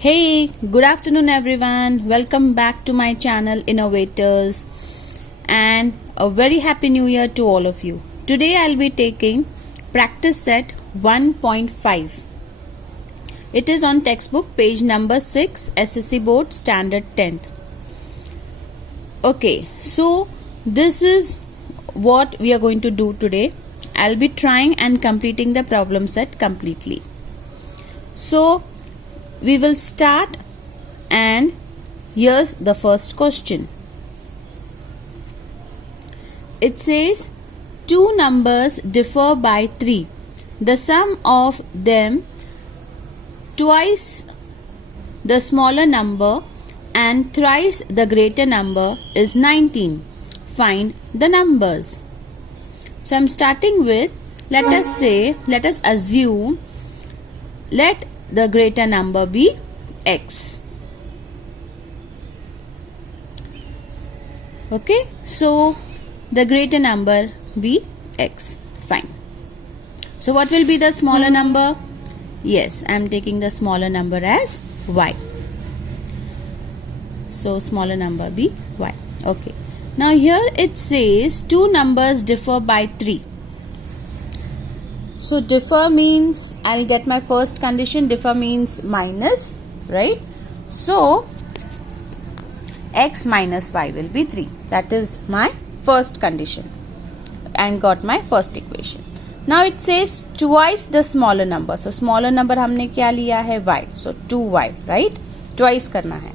Hey, good afternoon everyone. Welcome back to my channel Innovators and a very happy new year to all of you. Today I'll be taking practice set 1.5. It is on textbook page number 6, SSC Board Standard 10th. Okay, so this is what we are going to do today. I'll be trying and completing the problem set completely. So we will start, and here's the first question. It says two numbers differ by 3. The sum of them twice the smaller number and thrice the greater number is 19. Find the numbers. So I'm starting with, let us assume, let the greater number be x. Okay, so the greater number be x. Fine. So what will be the smaller number? Yes, I am taking the smaller number as y. So smaller number be y. Okay. Now here it says two numbers differ by 3. So differ means, I'll get my first condition. Differ means minus, right? So x minus y will be 3. That is my first condition and got my first equation. Now it says twice the smaller number. So smaller number हमने क्या लिया है? y. So 2y, right? Twice करना है.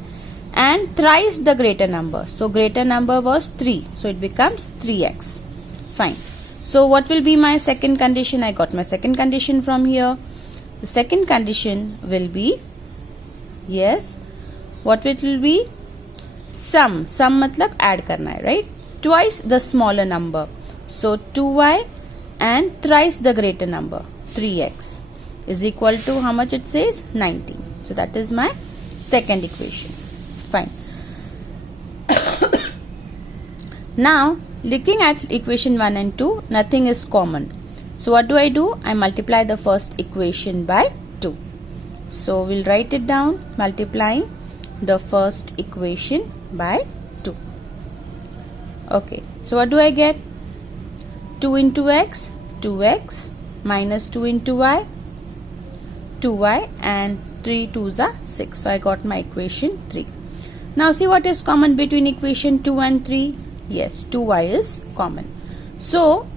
And thrice the greater number. So greater number was 3. So it becomes 3x. Fine. So what will be my second condition? I got my second condition from here. The second condition will be, yes, what it will be? Sum. Sum मतलब add करना है, right? Twice the smaller number. So 2y and thrice the greater number, 3x, is equal to how much it says? 19. So that is my second equation. Fine. Now, looking at equation 1 and 2, nothing is common. So what do? I multiply the first equation by 2. So we'll write it down, multiplying the first equation by 2. Okay, so what do I get? 2 into x, 2x, minus 2 into y, 2y, and 3 2s are 6. So I got my equation 3. Now see what is common between equation 2 and 3. Yes, 2y is common. So,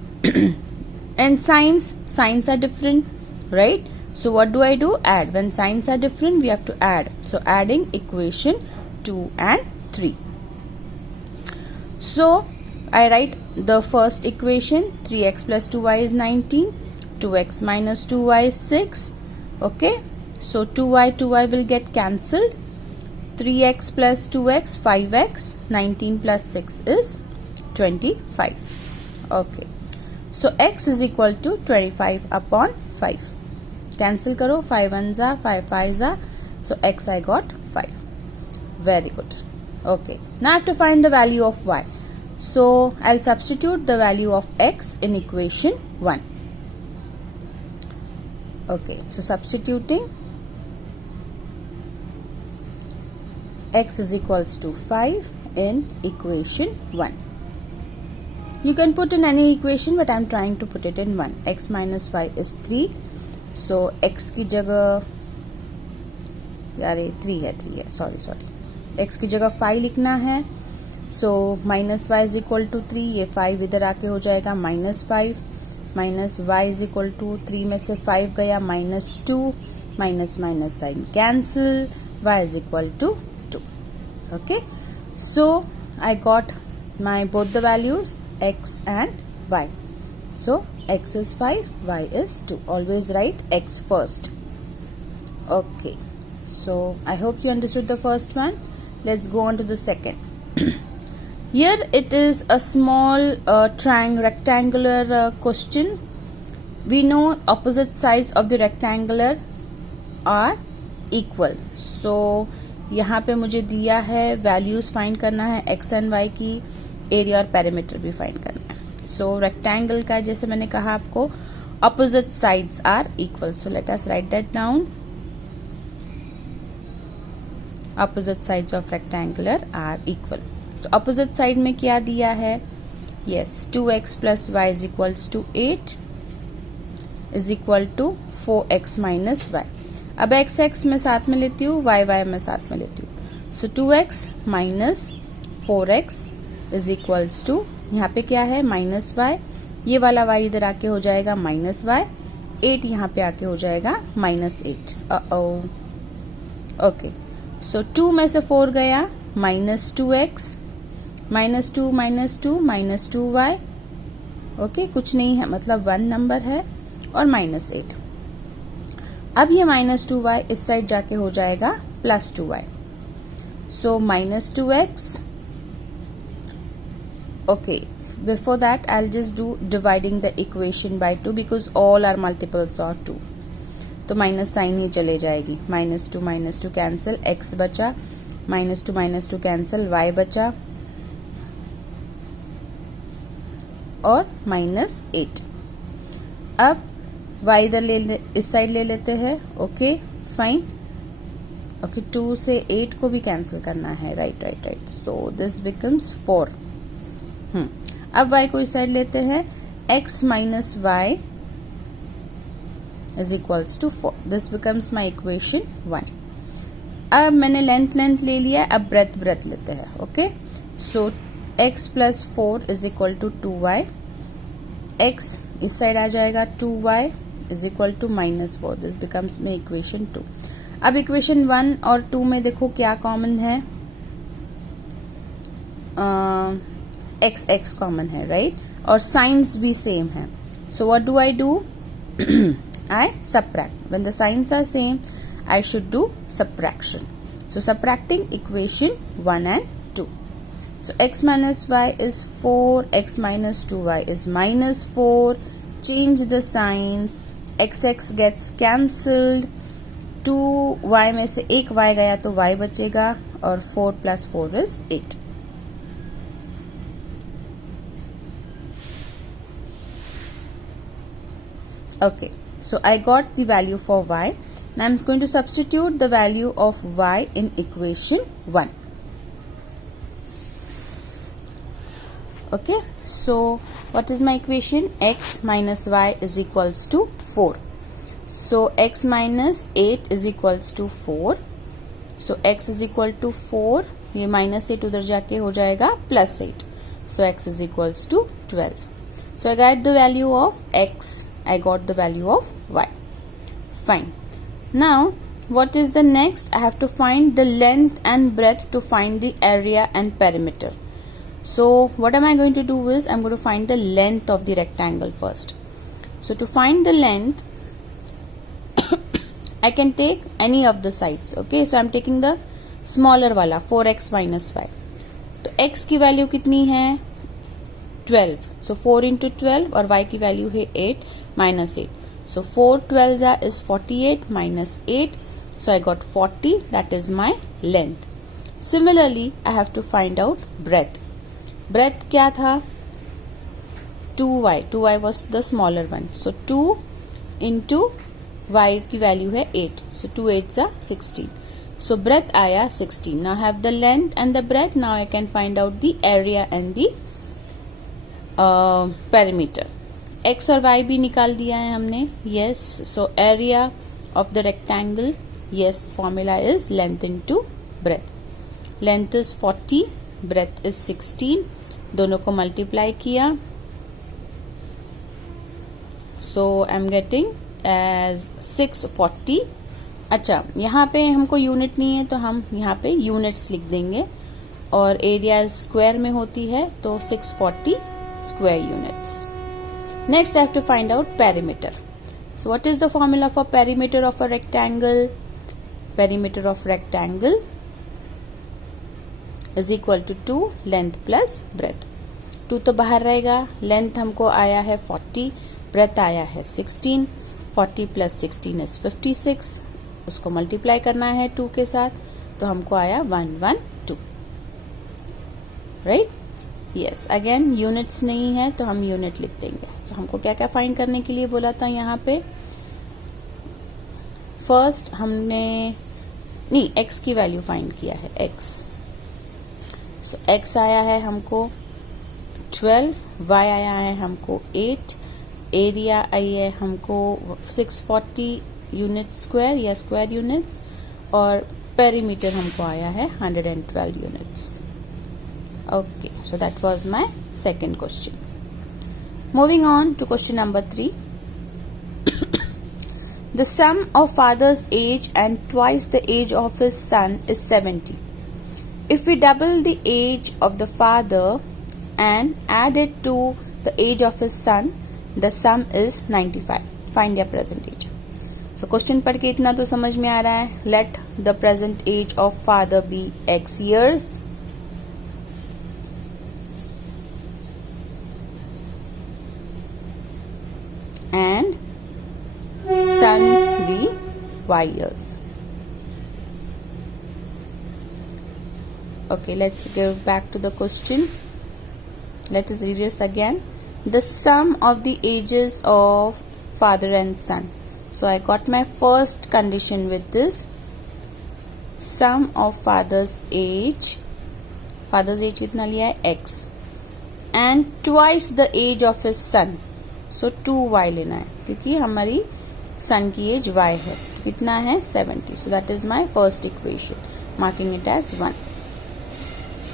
and signs are different, right? So what do? Add. When signs are different, we have to add. So adding equation 2 and 3. So I write the first equation, 3x plus 2y is 19, 2x minus 2y is 6. Okay, so 2y will get cancelled. 3x plus 2x, 5x, 19 plus 6 is 25. Okay, so x is equal to 25 upon 5. Cancel karo, 5 1s are, 5 5s are. So x I got 5. Very good. Okay, now I have to find the value of y. So I'll substitute the value of x in equation 1. Okay, so substituting, x is equals to 5 in equation 1. You can put in any equation, but I am trying to put it in 1. X minus y is 3. So x की जगह, यार 3 है, sorry. x की जगह 5 लिखना है. So minus y is equal to 3. ये 5 इधर आके हो जाएगा minus 5. Minus y is equal to 3 में से 5 गया minus 2. Minus sign cancel. Y is equal to 2. Okay, so I got my both the values, x and y. So x is 5, y is 2. Always write x first. Okay, so I hope you understood the first one. Let's go on to the second. Here it is a small rectangular question. We know opposite sides of the rectangular are equal. So यहाँ पे मुझे दिया है values find करना है x and y की, area और perimeter भी फाइंड करना है. सो रेक्टेंगल का जैसे मैंने कहा आपको, opposite sides are equal. So let us write that down. opposite sides of rectangular are equal. So opposite side में क्या दिया है? Yes, 2x plus y is equals to 8 is equal to 4x minus y. अब x x मैं साथ में लेती हूँ, y y मैं साथ में लेती हूँ. So 2x minus 4x is equals to, यहाँ पे क्या है? Minus y. ये वाला y इधर आके हो जाएगा माइनस y. 8 यहाँ पे आके हो जाएगा माइनस 8. ओके, सो 2 में से 4 गया, minus 2x, minus 2 minus 2 minus 2y. Okay, कुछ नहीं है, मतलब 1 नंबर है, और माइनस 8. अब ये माइनस 2y इस साइड जाके हो जाएगा plus 2y. So minus 2x. Okay, before that I'll just do dividing the equation by 2 because all are multiples of 2. तो माइनस साइन ही चले जाएगी. माइनस टू कैंसिल, x बचा, माइनस टू कैंसिल, y बचा, और minus 8. अब y इधर इस side ले लेते हैं. Okay fine. ओके, 2 से 8 को भी कैंसिल करना है. राइट. So this becomes 4. अब y को इस साइड लेते हैं. x minus y is equals to 4. This becomes my equation 1. अब मैंने लेंथ ले लिया, अब ब्रेथ लेते हैं. Okay, so x plus 4 is equal to 2y. x इस साइड आ जाएगा, 2y is equal to minus 4. This becomes my equation 2. अब इक्वेशन 1 और 2 में देखो क्या कॉमन है? x कॉमन है, राइट? और साइंस भी सेम है. So what do I do? I subtract. When the signs are same, I should do subtraction. So subtracting equation 1 and 2. So x minus y is 4, x minus 2y is minus 4. Change the signs. x gets cancelled. 2y में से एक y गया तो y बचेगा, और 4 plus 4 is 8. Okay. So I got the value for y. Now I'm going to substitute the value of y in equation 1. Okay, so what is my equation? X minus y is equals to 4. So x minus 8 is equals to 4. So x is equal to 4. ये minus 8 उधर जाके हो जाएगा plus 8. So x is equals to 12. So I got the value of x. I got the value of y. Fine. Now what is the next? I have to find the length and breadth to find the area and perimeter. So what am I going to do is I'm going to find the length of the rectangle first. So to find the length I can take any of the sides. Okay, so I'm taking the smaller वाला 4x minus y. तो x की value कितनी है? 12. So 4 into 12 और y की value है 8 minus 8. So 4 12 is 48 minus 8. So I got 40. That is my length. Similarly, I have to find out breadth. Breadth क्या था? 2y. 2y was the smaller one. So 2 into y की value है 8. So 2 8s are 16. So breadth आया 16. Now I have the length and the breadth. Now I can find out the area and the perimeter. x और y भी निकाल दिया है हमने. Yes, so area of the rectangle. Yes, formula is length into breadth. Length is 40, breadth is 16. दोनों को multiply किया. So I'm getting as 640. अच्छा, यहाँ पे हमको यूनिट नहीं है तो हम यहाँ पे यूनिट्स लिख देंगे, और एरिया स्क्वायर में होती है तो 640 square units. Next I have to find out perimeter. So what is the formula for perimeter of a rectangle? Perimeter of rectangle is equal to 2 length plus breadth. 2 तो बाहर रहेगा. लेंथ हमको आया है 40, breadth आया है 16. 40 plus 16 is 56. उसको multiply करना है 2 के साथ, तो हमको आया 112. राइट? यस, अगेन यूनिट्स नहीं है तो हम यूनिट लिख देंगे. तो हमको क्या क्या फाइंड करने के लिए बोला था यहाँ पे? फर्स्ट हमने नहीं, x की वैल्यू फाइंड किया है, x. सो x आया है हमको 12, y आया है हमको 8, एरिया आई है हमको 640 यूनिट स्क्वायर या स्क्वायर यूनिट्स, और पेरीमीटर हमको आया है 112 units. Okay, so that was my second question. Moving on to question number 3. The sum of father's age and twice the age of his son is 70. If we double the age of the father and add it to the age of his son, the sum is 95. Find their present age. So question पढ़ के इतना तो समझ में आ रहा है. Let the present age of father be x years. And son be y years. Okay, let's go back to the question. Let us read this again. The sum of the ages of father and son. So I got my first condition with this. Sum of father's age. Father's age कितना लिया है? x. And twice the age of his son. So 2y लेना है क्योंकि हमारी सन की as y है. तो कितना है? 70. So that is my first equation. Marking it as 1.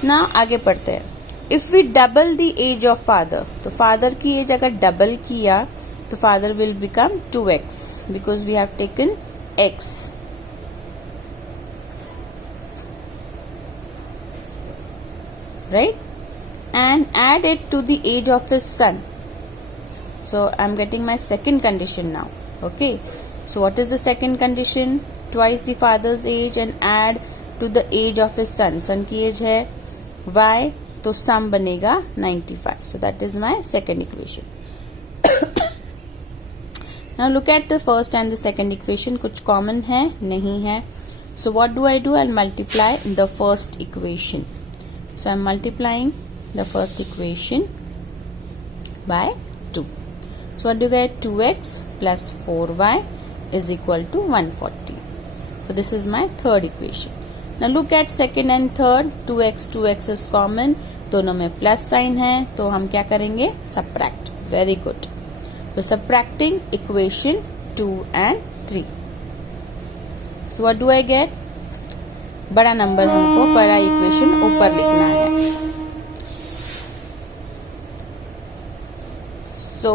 Now आगे पढ़ते हैं. If we double the age of father, तो father की एज अगर डबल किया तो father will become 2x because we have taken x. Right? And add it to the age of his son. So I am getting my second condition now. Okay. So what is the second condition? Twice the father's age and add to the age of his son. Son की as है y, तो sum बनेगा 95. So that is my second equation. Now look at the first and the second equation. कुछ common है? नहीं है. So what do? I'll multiply the first equation. So I am multiplying the first equation by 2. So what do you get? 2x plus 4y is equal to 140. So this is my third equation. Now look at second and third. 2x is common. दोनों में plus sign है तो हम क्या करेंगे? Subtract. Very good. So subtracting equation 2 and 3. So what do I get? बड़ा number हमको बड़ा इक्वेशन ऊपर लिखना है. So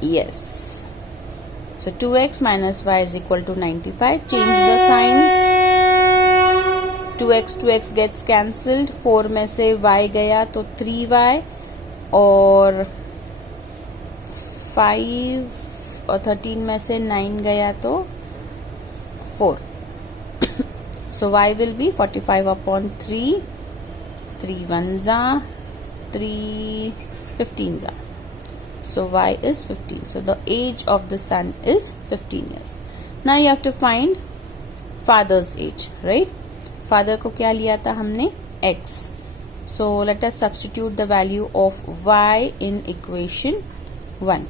yes. So 2x minus y is equal to 95. Change the signs. 2x gets cancelled. 4 में से y गया तो 3y, और 5 और 13 में से 9 गया तो 4. So y will be 45 upon 3. 3 ones are 3 15s are. So y is 15. So the age of the son is 15 years. Now you have to find father's age, right? Father को क्या लिया था हमने? x. So let us substitute the value of y in equation 1.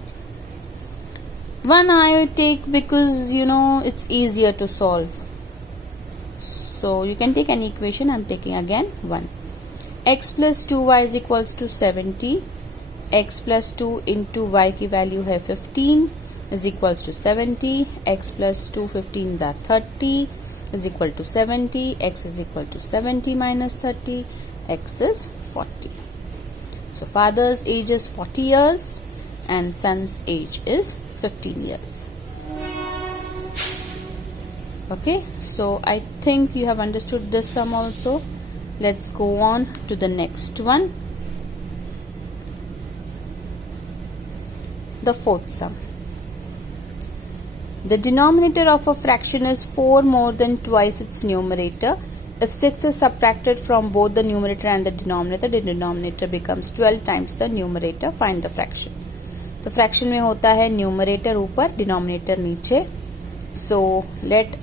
1 I take because it's easier to solve. So you can take any equation. I'm taking again 1. X plus 2y is equals to 70. X plus 2 into y की value है 15 is equals to 70. X plus 2 15s are 30 is equal to 70. X is equal to 70 minus 30. X is 40. So father's age is 40 years and son's age is 15 years. Okay, so I think you have understood this sum also. Let's go on to the next one. The fourth sum. The denominator of a fraction is 4 more than twice its numerator. If 6 is subtracted from both the numerator and the denominator becomes 12 times the numerator. Find the fraction. तो fraction में होता है numerator ऊपर, denominator नीचे. So let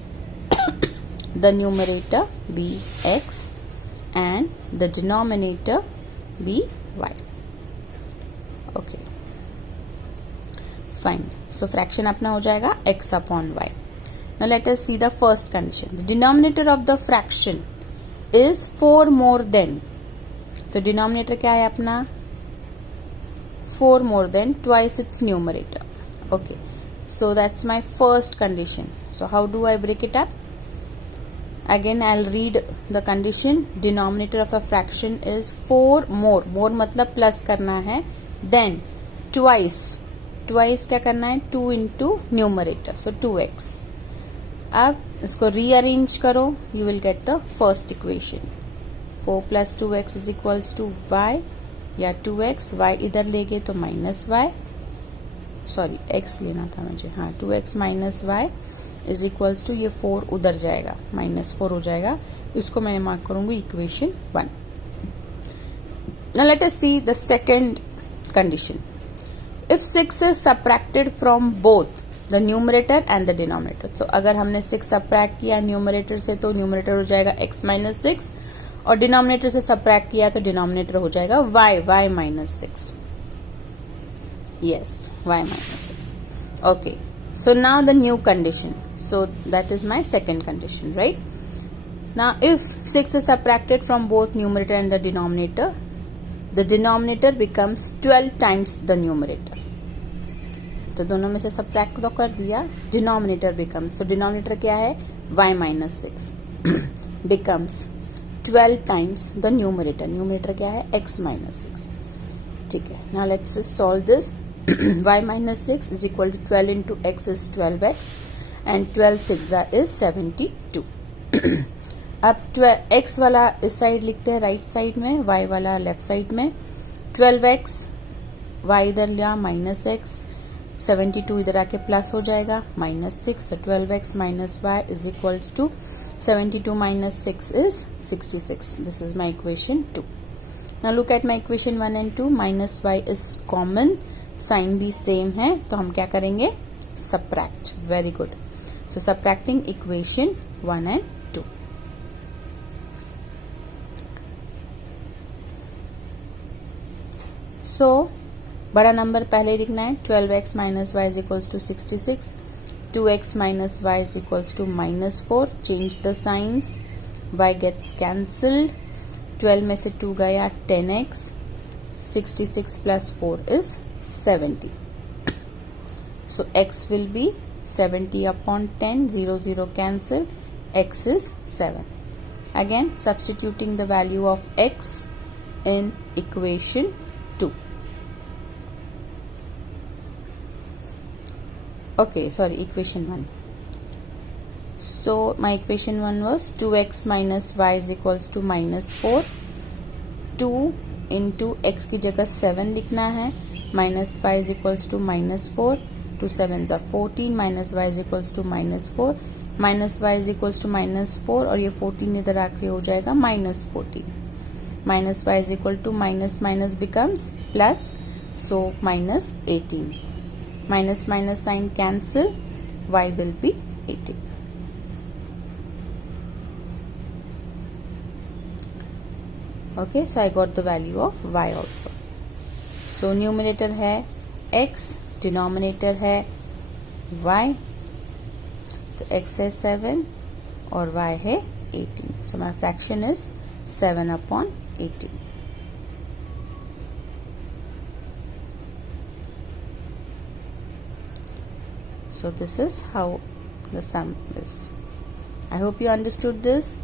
the numerator be x and the denominator be y. Okay, fine. So fraction अपना हो जाएगा x upon y. Now let us see the first condition. The denominator of the fraction is 4 more than. तो denominator क्या है अपना? 4 more than twice its numerator. Okay, so that's my first condition. So how do I break it up? Again I'll read the condition. Denominator of a fraction is 4 more. More मतलब plus करना है. Then twice. Twice क्या करना है? 2 into numerator. So 2x. अब इसको rearrange करो. You will get the first equation. 4 plus 2x is equals to y या 2x. y इधर ले गए तो माइनस y. सॉरी x लेना था मुझे. हाँ 2x minus y is equals to ये 4 उधर जाएगा, -4 हो जाएगा. इसको मैंने मार्क करूंगी equation 1. Now let us see the second condition. If 6 is subtracted from both the numerator and the denominator. तो अगर हमने 6 subtract किया न्यूमरेटर से तो न्यूमरेटर हो जाएगा x minus 6 और डिनोमिनेटर से subtract किया तो डिनोमिनेटर हो जाएगा y minus 6. Yes, y minus 6. Okay, so now the new condition. So that is my second condition, right? Now if 6 is subtracted from both numerator and the denominator becomes 12 times the numerator. तो दोनों में से subtract तो कर दिया. Denominator becomes, so denominator क्या है? y minus 6 becomes 12 times the numerator. Numerator क्या है? x minus 6. ठीक है. Now let's just solve this. y minus 6 is equal to 12 into x is 12x and 12 6 is 72. अब x वाला इस साइड लिखते हैं राइट साइड में, y वाला लेफ्ट साइड में. 12x y इधर लिया माइनस x, 72 इधर आके प्लस हो जाएगा -6. so 12x minus y is equals to 72 minus 6 is 66. This is my equation 2. Now look at my equation 1 and 2. minus y is common, sign भी same है तो हम क्या करेंगे? Subtract. Very good. So subtracting equation 1 and 2. सो बड़ा number पहले लिखना है. 12x minus y is equals to 66. 2x minus y is equals to -4. Change the signs. y gets cancelled. 12 में से 2 गया 10x. 66 plus 4 is 70. So x will be 70 upon 10. 0 0 cancel. X is 7. Again substituting the value of x in equation 2. Okay, sorry, equation 1. So my equation 1 was 2x minus y is equals to -4. 2 into x की जगह 7 लिखना है. minus y is equals to -4. 2 7s are 14. minus y is equals to -4. minus y is equals to -4 और ये 14 इधर आके हो जाएगा -14. minus y is equal to minus becomes plus, so -18. minus sign cancel. y will be 18. Okay, so I got the value of y also. So numerator है x, denominator है y. तो x है 7 और y है 18. So my fraction is 7 upon 18. So this is how the sum is. I hope you understood this.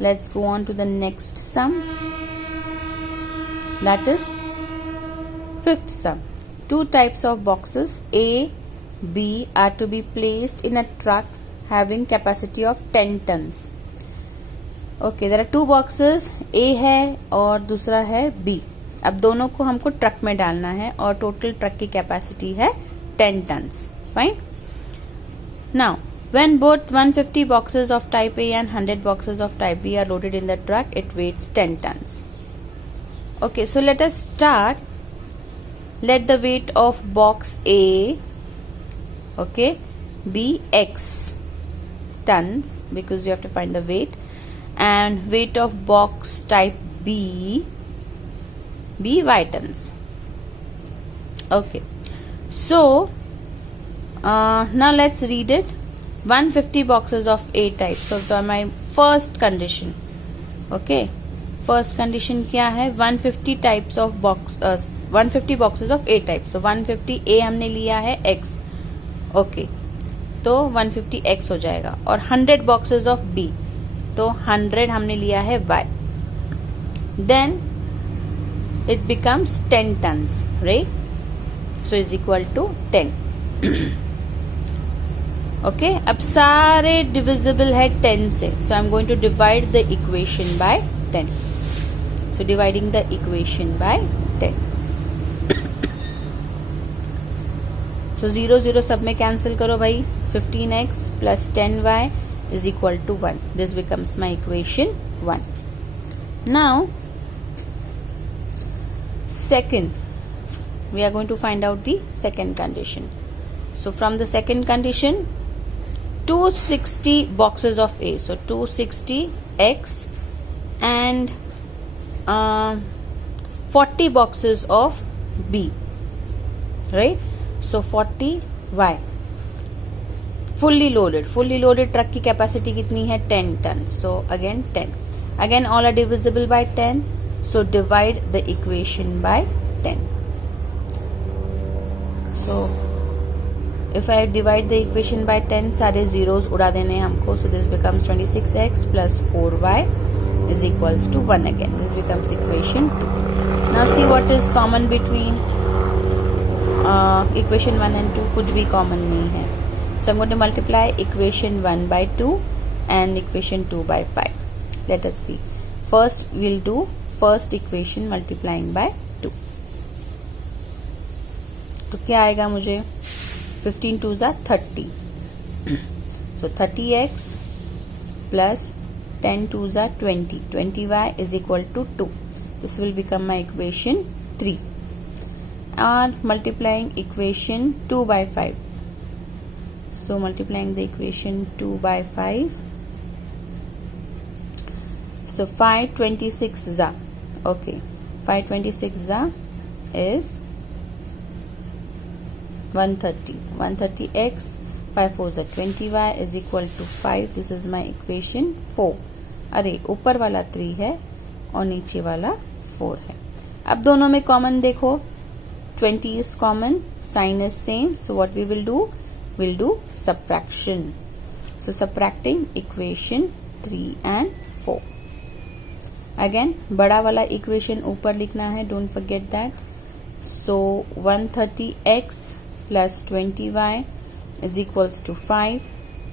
Let's go on to the next sum. That is fifth sum. 2 types of boxes A, B are to be placed in a truck having capacity of 10 tons. Okay, there are 2 boxes. A है और दूसरा है B. अब दोनों को हमको truck में डालना है और टोटल ट्रक की कैपेसिटी है 10 tons. Fine. Now, when both 150 boxes of type A and 100 boxes of type B are loaded in the truck, it weighs 10 tons. Okay, so let us start. Let the weight of box A, okay, be x tons because you have to find the weight, and weight of box type B be y tons. Okay, so now let's read it. 150 boxes of A type. So my first condition. Okay, first condition क्या है? 150 types of 150 boxes of A type. So 150 A हमने लिया है X. Okay, तो 150 X हो जाएगा. और 100 boxes of B, तो 100 हमने लिया है Y. Then it becomes 10 tons, right? So is equal to 10. Okay अब सारे डिविजिबल है 10 से. So I am going to divide the equation by 10. So dividing the equation by 10. So 0 0 सब में कैंसिल करो भाई. 15x plus 10y is equal to 1. This becomes my equation 1. Now second, we are going to find out the second condition. So from the second condition, 260 boxes of A. So 260x and 40 boxes of B, right? So 40y. Fully loaded truck की capacity कितनी है? 10 tons. So again 10. Again all are divisible by 10. So divide the equation by 10. So if I divide the equation by 10, सारे zeros उड़ा देने हमको. So this becomes 26x plus 4y is equals to 1 again. This becomes equation 2. Now see what is common between equation 1 and 2. कुछ भी common नहीं है. So I'm going to multiply equation 1 by 2 and equation 2 by 5. Let us see. First we'll do first equation multiplying by 2. तो क्या आएगा मुझे? 15 2s are 30. So 30x plus 10 2s are 20. 20y is equal to 2. This will become my equation 3. And multiplying equation 2 by 5. So multiplying the equation 2 by 5. So 5 26s are. Okay, 5 26s are is 130. 130x 5 4s are 20y is equal to 5. This is my equation 4. अरे ऊपर वाला 3 है और नीचे वाला 4 है. अब दोनों में कॉमन देखो. 20 is common, sign is same. So what we will do? We'll do subtraction. So subtracting equation 3 and 4. Again बड़ा वाला equation ऊपर लिखना है. Don't forget that. So 130x plus 20y is equals to 5.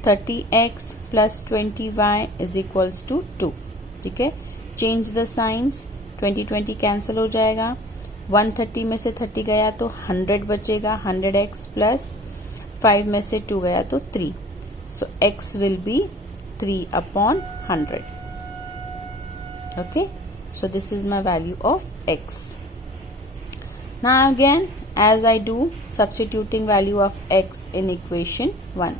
30x plus 20y is equals to 2. ठीक है. Change the signs. 20 cancel हो जाएगा. 130 में से 30 गया तो 100 बचेगा. 100x plus 5 में से 2 गया तो 3. So x will be 3 upon 100. Okay. So this is my value of x. Now again as I do substituting value of x in equation 1.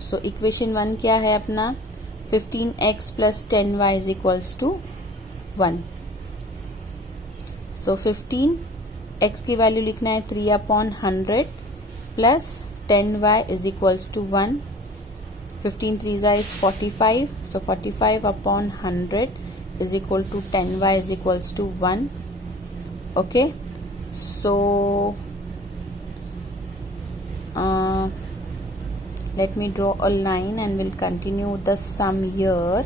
So equation 1 क्या है अपना? 15x plus 10y is equals to 1. So 15x की value लिखना है 3 upon 100 plus 10y is equals to 1. 15 3s is 45. So 45 upon 100 is equal to 10y is equals to 1. Okay. So let me draw a line and we'll continue the sum here.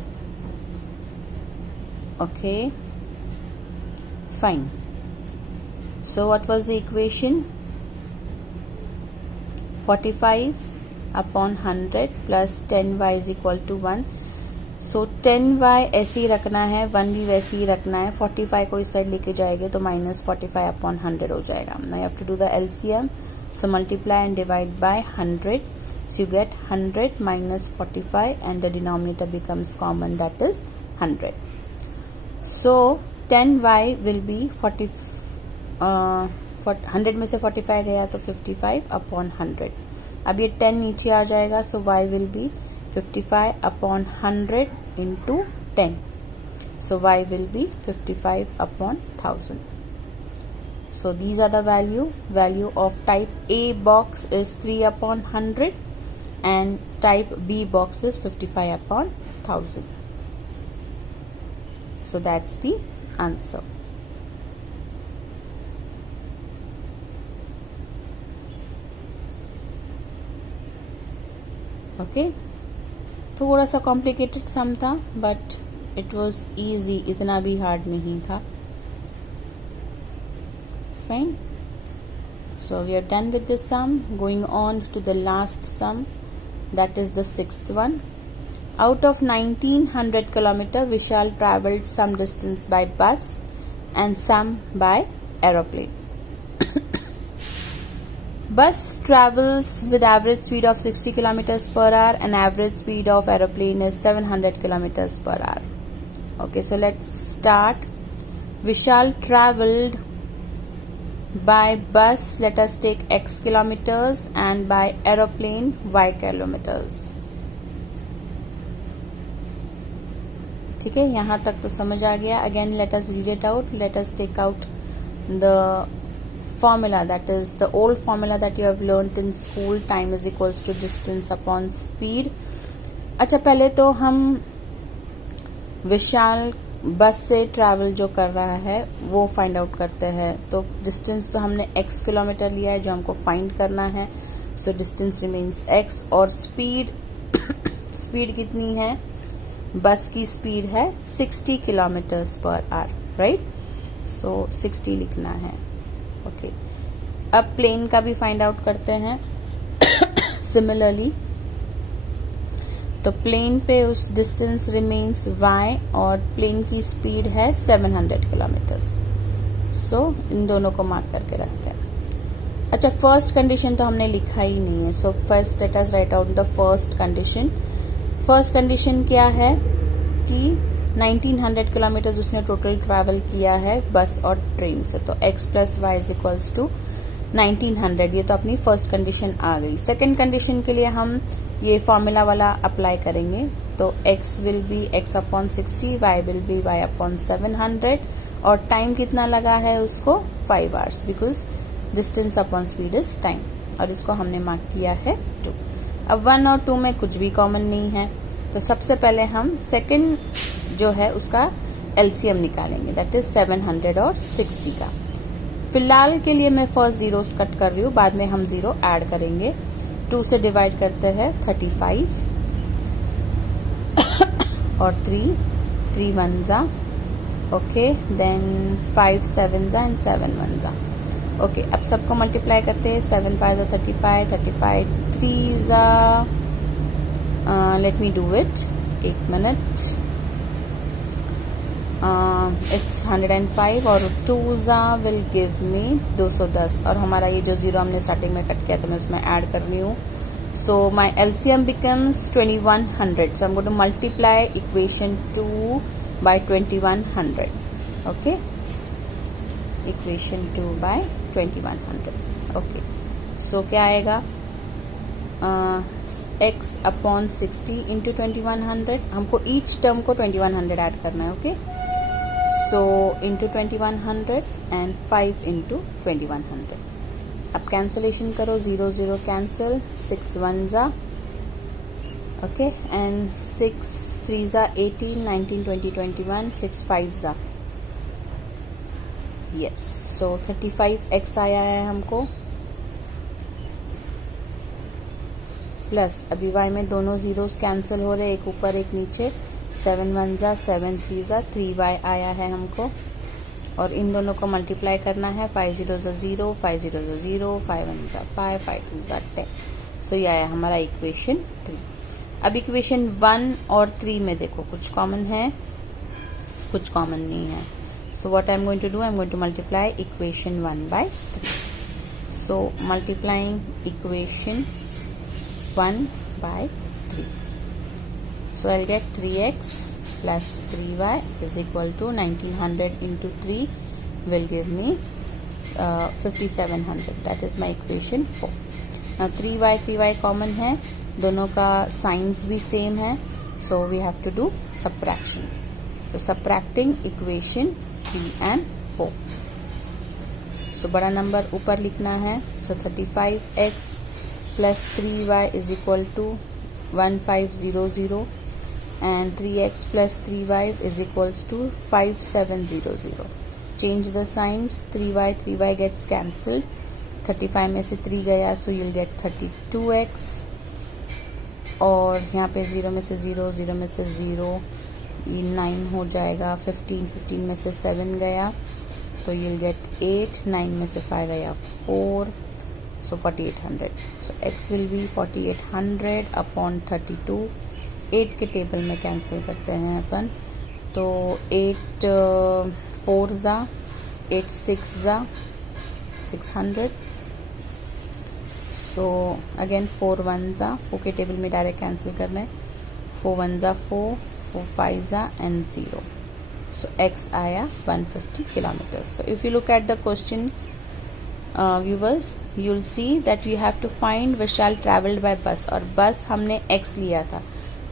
Okay. Fine. So what was the equation? 45 upon 100 plus 10y is equal to 1. So 10y ऐसे ही रखना है, 1 भी वैसे ही रखना है. 45 को इस side लेके जाएंगे तो माइनस 45 अपॉन 100 हो जाएगा. Now you have to do the LCM. So multiply and divide by 100. So you get 100 minus 45 and the denominator becomes common, that is 100. So 10y will be 100 में से 45 गया तो 55 अपॉन 100. अब ये 10 नीचे आ जाएगा. So y will be 55 upon 100 into 10. So y will be 55 upon 1000. So these are the value of type A box is 3 upon 100 and type B box is 55 upon 1000. So that's the answer. Okay, थोड़ा सा complicated sum था but it was easy, इतना भी hard नहीं था. Fine. So we are done with this sum. Going on to the last sum, that is the sixth one. Out of 1900 km, Vishal travelled some distance by bus and some by aeroplane. Bus travels with average speed of 60 km per hour and average speed of aeroplane is 700 km per hour. Okay, so let's start. Vishal travelled by bus, let us take x kilometers, and by aeroplane y kilometers. ठीक है, यहाँ तक तो समझ आ गया. Again let us read it out. Let us take out the formula, that is the old formula that you have learnt in school. Time is equals to distance upon speed. अच्छा, पहले तो हम विशाल बस से ट्रैवल जो कर रहा है वो फाइंड आउट करते हैं. तो डिस्टेंस तो हमने x किलोमीटर लिया है जो हमको फाइंड करना है. सो डिस्टेंस रिमेन्स x और स्पीड कितनी है? बस की स्पीड है 60 किलोमीटर्स पर आवर, राइट. सो 60 लिखना है. ओके, अब प्लेन का भी फाइंड आउट करते हैं सिमिलरली. तो प्लेन पे उस डिस्टेंस रिमेन्स y और प्लेन की स्पीड है 700 किलोमीटर्स. सो इन दोनों को मार्क करके रखते हैं. अच्छा, फर्स्ट कंडीशन तो हमने लिखा ही नहीं है. So first let us right out the first condition. First condition क्या है कि 1900 किलोमीटर्स उसने टोटल ट्रैवल किया है बस और ट्रेन से. तो x plus Y is equals to 1900. ये तो अपनी फर्स्ट कंडीशन आ गई. सेकेंड कंडीशन के लिए हम ये फॉर्मूला वाला अप्लाई करेंगे. तो x will be x upon 60, y will be y upon 700 और टाइम कितना लगा है उसको 5 hours, because distance upon speed is time. और इसको हमने मार्क किया है 2. अब 1 और 2 में कुछ भी कॉमन नहीं है. तो सबसे पहले हम सेकेंड जो है उसका एलसीएम निकालेंगे, दैट इज 700 और 60 का. फिलहाल के लिए मैं फर्स्ट जीरोस कट कर रही हूँ, बाद में हम जीरो ऐड करेंगे. 2 से डिवाइड करते हैं 35 और 3 1 जा. ओके, देन 5 7 जा एंड 7 1 जा. ओके, अब सबको मल्टीप्लाई करते हैं. 7 5 जा 35 3 जा. लेट मी डू इट, एक मिनट. इट्स 105 और 2 जा विल गिव मी 210. और हमारा ये जो जीरो हमने स्टार्टिंग में कट किया तो मैं उसमें ऐड कर रही हूँ. So my LCM becomes 2100. So I am going to multiply equation 2 by 2100. Okay, equation 2 by 2100. Okay, so क्या आएगा? x upon 60 into 2100. हमको ईच टर्म को 2100 ऐड करना है. Okay, so into 2100 and 5 into 2100. अब कैंसलेशन करो, 0 0 कैंसिल. 6 1 जा. ओके, एंड 6 3 जा 18 19 20 21. 6 5 जा. यस, सो 35x आया है हमको. प्लस अभी y में दोनों जीरोस कैंसिल हो रहे, एक ऊपर एक नीचे. 7 1 जा 7 3 जा 3y आया है हमको. और इन दोनों को मल्टीप्लाई करना है. 5 0 जा 0, 5 0 जा 0, 5 1 जा 5, 5 2 जा 10. सो ये आया हमारा इक्वेशन 3. अब इक्वेशन 1 और 3 में देखो कुछ कॉमन है, कुछ कॉमन नहीं है. So what I am going to do, I am going to multiply equation 1 by 3. So multiplying equation 1 by 3. So I'll get 3x plus 3y is equal to 1900 into 3 will give me 5700. That is my equation 4. Now 3y common है, दोनों का signs भी same है, so we have to do subtraction. So subtracting equation 3 and 4. सो बड़ा number ऊपर लिखना है. सो 35x plus 3y is equal to 1500 and 3x plus 3y is equals to 5700. Change the signs. 3y gets cancelled. 35 में से 3 गया, so you'll get 32x. और यहाँ पे 0 में से 0, 0 में से 0, ये 9 हो जाएगा. 15 में से 7 गया, तो you'll get 8. 9 में से 5 गया 4, so 4800. So x will be 4800 upon 32. 8 के टेबल में कैंसिल करते हैं अपन, तो 8 4 ज़ा, 8 6 ज़ा 600. सो अगेन 4 1 ज़ा, 4 के टेबल में डायरेक्ट कैंसिल करना है. 4 1 ज़ा 4, 4 5 ज़ा एंड 0. सो x आया 150 kilometre. So if you look at the question viewers, you'll see that we have to find Vishal traveled by bus, और बस हमने x लिया था.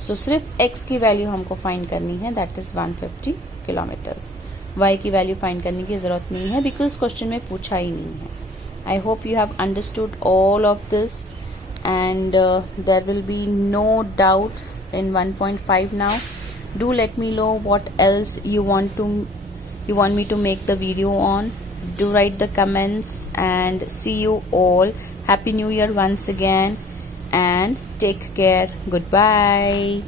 सो सिर्फ x की वैल्यू हमको फाइंड करनी है, दैट इज़ 150 किलोमीटर्स. y की वैल्यू फाइंड करने की ज़रूरत नहीं है बिकॉज क्वेश्चन में पूछा ही नहीं है. I hope you have understood all of this and there will be no doubts in 1.5 now. Do let me know what else you want me to make the video on. Do write the comments and see you all. Happy New Year once again and take care. Goodbye.